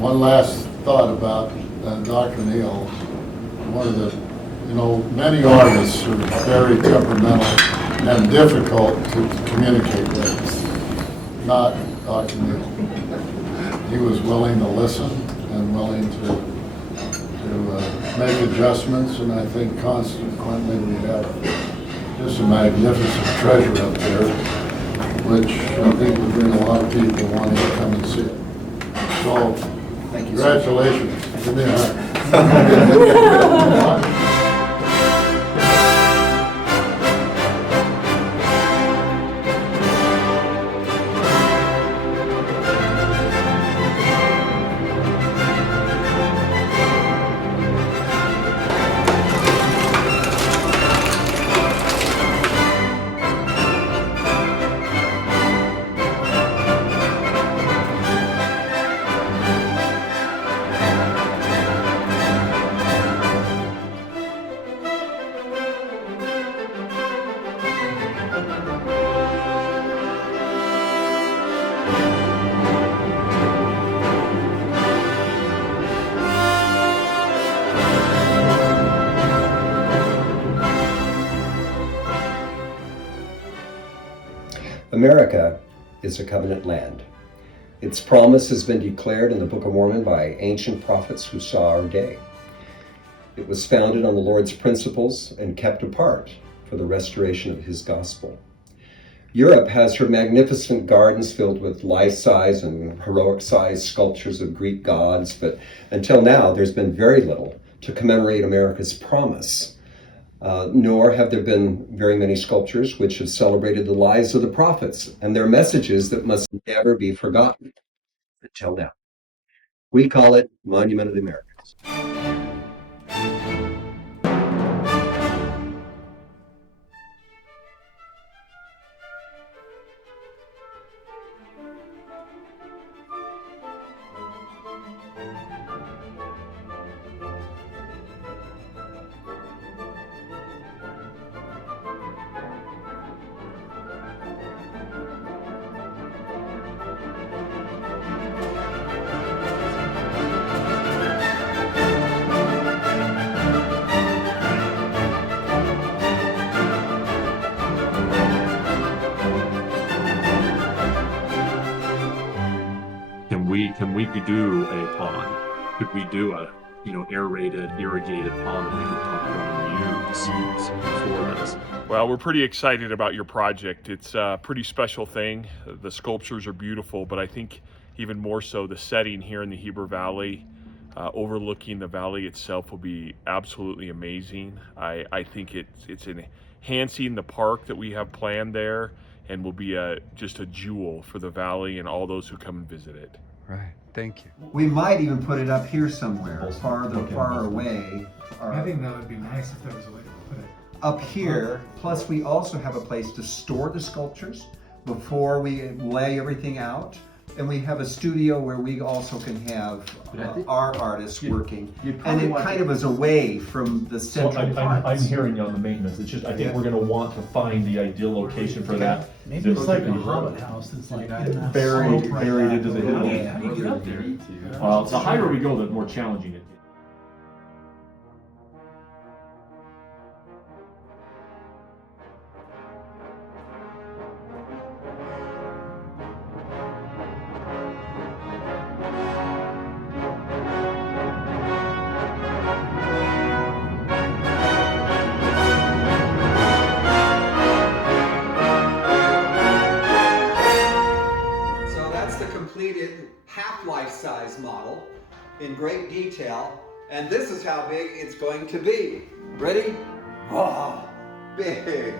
One last thought about Dr. Neal. One of the, many artists are very temperamental and difficult to communicate with. Not Dr. Neal. He was willing to listen and willing to make adjustments, and I think consequently we have just a magnificent treasure up there, which I think will bring a lot of people wanting to come and see it. So, thank you. Congratulations. Give me a hug. America is a covenant land. Its promise has been declared in the Book of Mormon by ancient prophets who saw our day. It was founded on the Lord's principles and kept apart for the restoration of his gospel. Europe has her magnificent gardens filled with life-size and heroic-size sculptures of Greek gods, but until now there's been very little to commemorate America's promise. Nor have there been very many sculptures which have celebrated the lives of the prophets and their messages that must never be forgotten until now. We call it Monument of the Americas. Can we do a pond? Could we do a aerated, irrigated pond that we could talk about and use for this? Well, we're pretty excited about your project. It's a pretty special thing. The sculptures are beautiful, but I think even more so the setting here in the Heber Valley, overlooking the valley itself, will be absolutely amazing. I think it's enhancing the park that we have planned there, and will be just a jewel for the valley and all those who come and visit it. Right, thank you. We might even put it up here somewhere, far away. I think that would be nice if there was a way to put it up here. Plus we also have a place to store the sculptures before we lay everything out. And we have a studio where we also can have our artists working. And it kind of is away from the central part. I'm hearing you on the maintenance. It's just, I think we're going to want to find the ideal location for that. Maybe it's like a hobbit house that's like buried into the hill. How do you get up there? Well, the higher we go, the more challenging it is. Half-life size model in great detail, and this is how big it's going to be. Ready? Oh, big,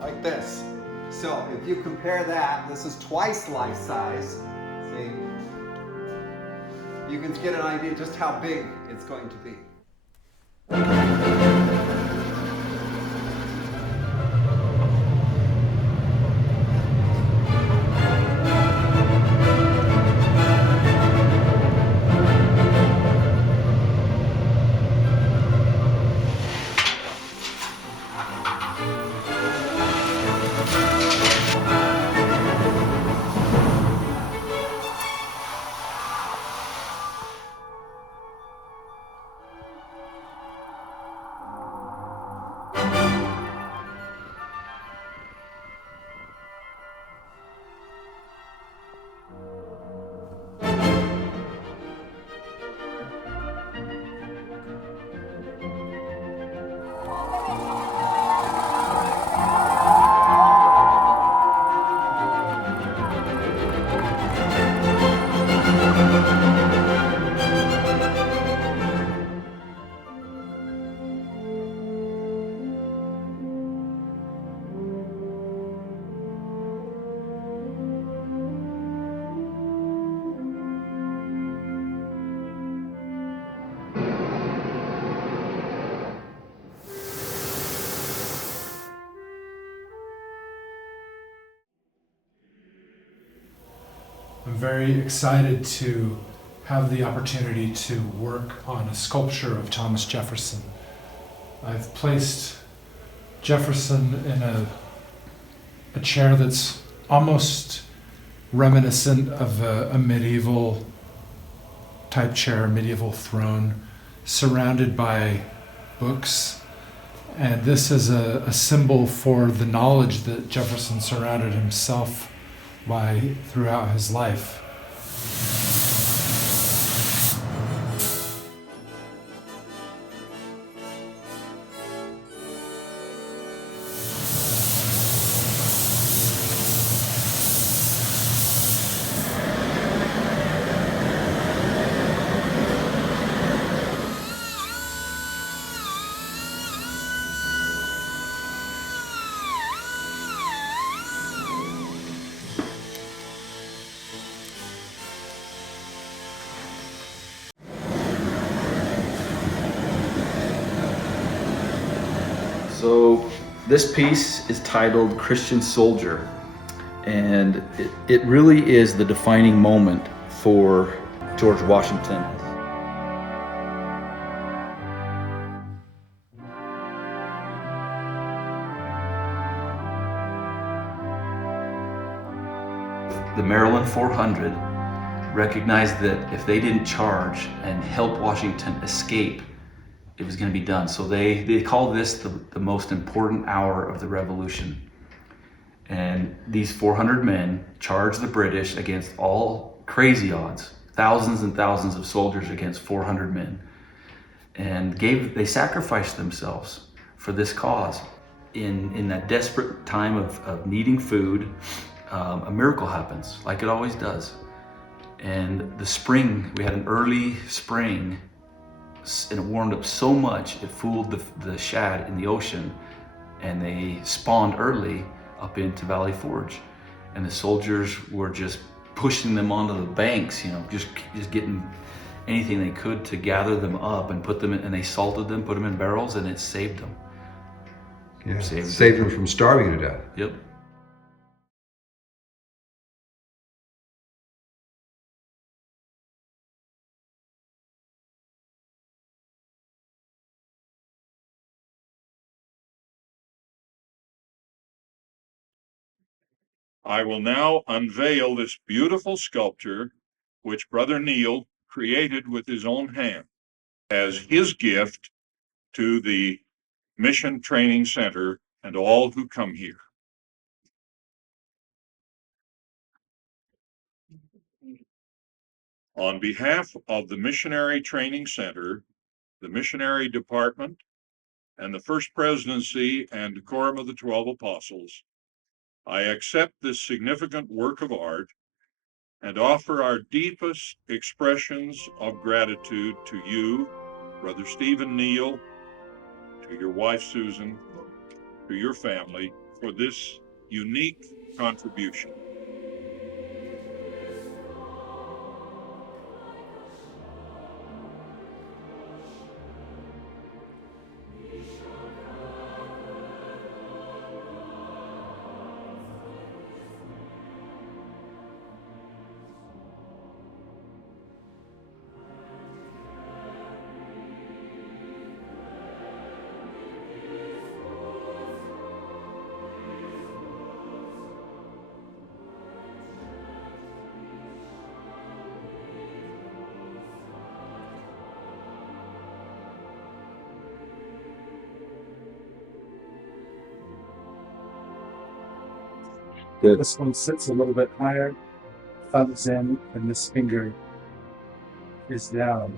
like this. So if you compare that, this is twice life size. See, you can get an idea just how big it's going to be. very excited to have the opportunity to work on a sculpture of Thomas Jefferson. I've placed Jefferson in a chair that's almost reminiscent of a medieval type chair, a medieval throne, surrounded by books. And this is a symbol for the knowledge that Jefferson surrounded himself by throughout his life. So this piece is titled Christian Soldier, and it really is the defining moment for George Washington. The Maryland 400 recognized that if they didn't charge and help Washington escape, it was going to be done. So they call this the most important hour of the Revolution. And these 400 men charged the British against all crazy odds, thousands and thousands of soldiers against 400 men. And they sacrificed themselves for this cause. In that desperate time of needing food, a miracle happens, like it always does. And the spring, we had an early spring, and it warmed up so much it fooled the shad in the ocean, and they spawned early up into Valley Forge, and the soldiers were just pushing them onto the banks, just getting anything they could to gather them up and put them in, and they salted them, put them in barrels, and it saved them. Yeah, saved them from starving to death. Yep. I will now unveil this beautiful sculpture, which Brother Neil created with his own hand as his gift to the Mission Training Center and all who come here. On behalf of the Missionary Training Center, the Missionary Department, and the First Presidency and Quorum of the 12 Apostles, I accept this significant work of art and offer our deepest expressions of gratitude to you, Brother Stephen Neal, to your wife Susan, to your family, for this unique contribution. This one sits a little bit higher, thumbs in, and this finger is down.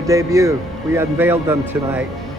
their debut. We unveiled them tonight.